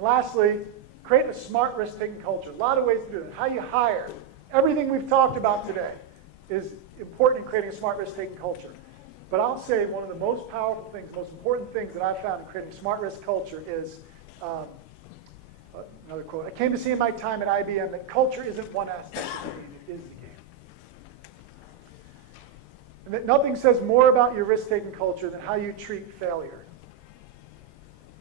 And lastly, create a smart risk-taking culture. A lot of ways to do it. How you hire. Everything we've talked about today is important in creating a smart risk-taking culture. But I'll say one of the most powerful things, most important things that I've found in creating a smart risk culture is, another quote, I came to see in my time at IBM that culture isn't one aspect of the game, it is the game. And that nothing says more about your risk-taking culture than how you treat failure.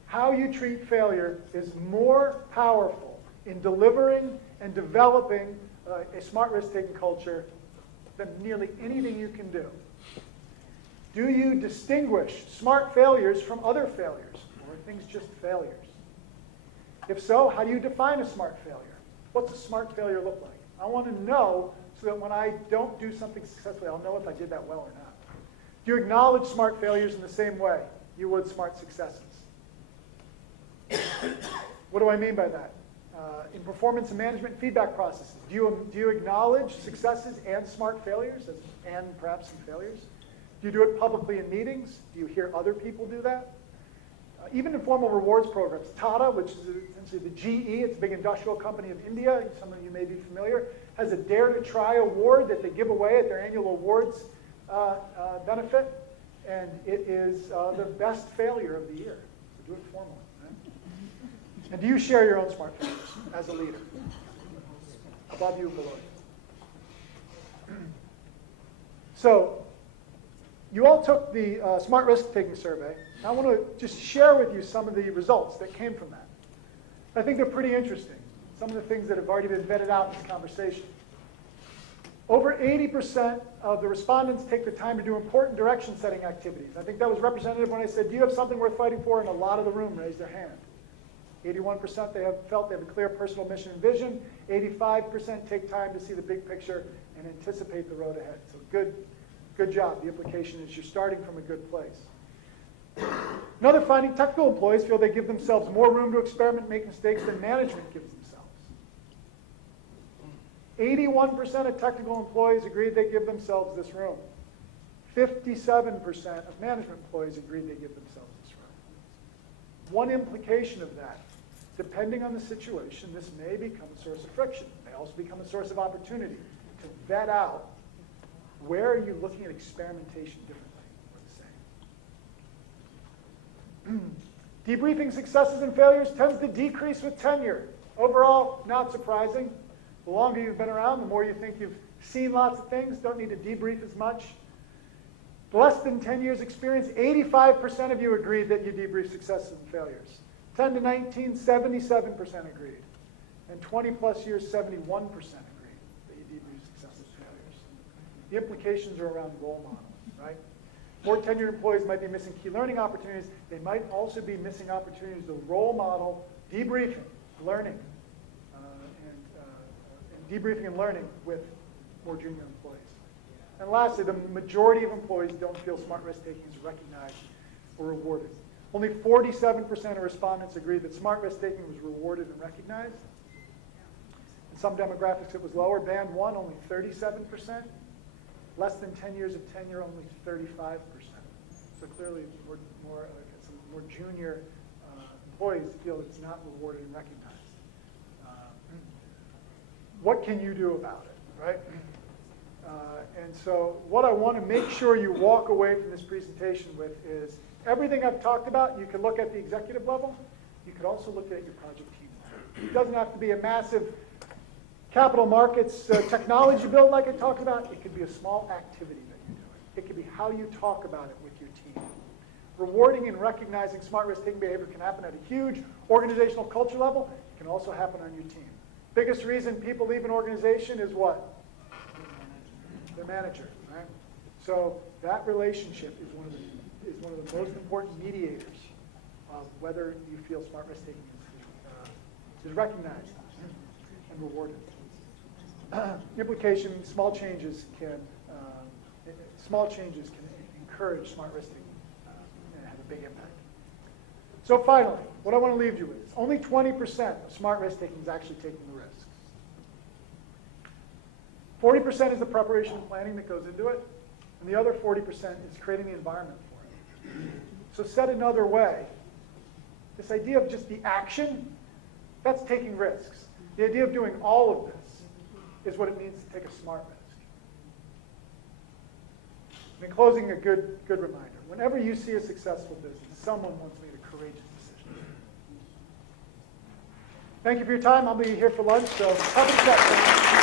How you treat failure is more powerful in delivering and developing a smart risk-taking culture than nearly anything you can do. Do you distinguish smart failures from other failures, or are things just failures? If so, how do you define a smart failure? What's a smart failure look like? I want to know so that when I don't do something successfully, I'll know if I did that well or not. Do you acknowledge smart failures in the same way you would smart successes? What do I mean by that? In performance and management feedback processes, do you acknowledge successes and smart failures, and perhaps some failures? Do you do it publicly in meetings? Do you hear other people do that? Even informal rewards programs. Tata, which is essentially the GE, it's a big industrial company of India, some of you may be familiar, has a Dare to Try award that they give away at their annual awards benefit, and it is the best failure of the year. So do it formally. Right? And do you share your own smart failures as a leader? Above you, below you. So, you all took the Smart Risk-Taking Survey. I want to just share with you some of the results that came from that. I think they're pretty interesting, some of the things that have already been vetted out in this conversation. Over 80% of the respondents take the time to do important direction-setting activities. I think that was representative when I said, do you have something worth fighting for? And a lot of the room raised their hand. 81% they have felt they have a clear personal mission and vision. 85% take time to see the big picture and anticipate the road ahead. So good job. The implication is you're starting from a good place. Another finding, technical employees feel they give themselves more room to experiment and make mistakes than management gives themselves. 81% of technical employees agreed they give themselves this room. 57% of management employees agreed they give themselves this room. One implication of that, depending on the situation, this may become a source of friction. It may also become a source of opportunity to vet out where are you looking at experimentation differently or the same. Debriefing successes and failures tends to decrease with tenure. Overall, not surprising. The longer you've been around, the more you think you've seen lots of things, don't need to debrief as much. Less than 10 years experience, 85% of you agreed that you debrief successes and failures. 10 to 19, 77% agreed. And 20 plus years, 71% agreed that you debrief successes and failures. The implications are around role models, right? More tenured employees might be missing key learning opportunities. They might also be missing opportunities to role model debriefing, learning, and debriefing and learning with more junior employees. And lastly, the majority of employees don't feel smart risk-taking is recognized or rewarded. Only 47% of respondents agreed that smart risk-taking was rewarded and recognized. In some demographics, it was lower. Band 1, only 37%. Less than 10 years of tenure, only 35%. So clearly, some more junior employees feel it's not rewarded and recognized. What can you do about it, right? And so what I want to make sure you walk away from this presentation with is everything I've talked about, you can look at the executive level. You could also look at your project team. It doesn't have to be a massive capital markets technology build like I talked about. It could be a small activity that you're doing. It could be how you talk about it with your team. Rewarding and recognizing smart risk-taking behavior can happen at a huge organizational culture level. It can also happen on your team. Biggest reason people leave an organization is what? Their manager, right? So that relationship is one of the most important mediators of whether you feel smart risk-taking is recognized and rewarded. Implication: small changes can encourage smart risk-taking and have a big impact. So finally, what I want to leave you with is only 20% of smart risk-taking is actually taking the risks. 40% is the preparation and planning that goes into it, and the other 40% is creating the environment for it. So said another way, this idea of just the action That's taking risks. The idea of doing all of this is what it means to take a smart risk. And in closing, a good reminder. Whenever you see a successful business, someone once made a courageous decision. Thank you for your time. I'll be here for lunch, so happy to chat.